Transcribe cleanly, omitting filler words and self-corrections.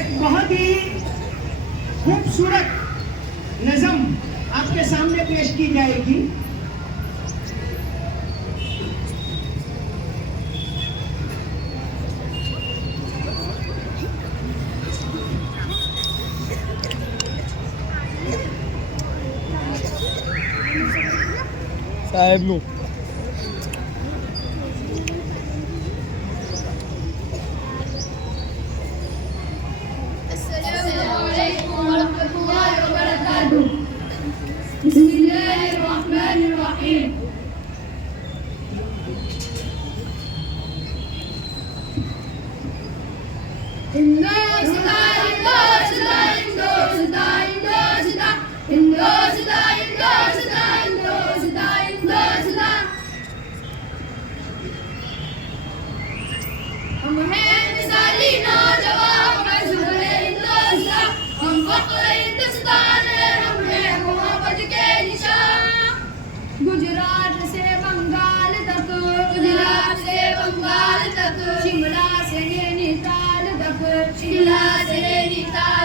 एक बहुत ही खूबसूरत नज़म आपके सामने पेश की जाएगी। साहेब नु Assalamualaikum warahmatullahi wabarakatuh. Bismillahirrahmanirrahim. Indosita, Indosita, Indosita, Indosita, Indosita, Indosita, Indosita, Indosita. हम हैं मिसाली नौजवान मजहूर हिंदुस्ता, हम फख्र हिंदुस्तान हैं, हम हैं मोहब्बत के निशान। गुजरात से बंगाल तक, गुजरात से बंगाल तक, शिमला से नैनीताल तक, शिमला से नैनीताल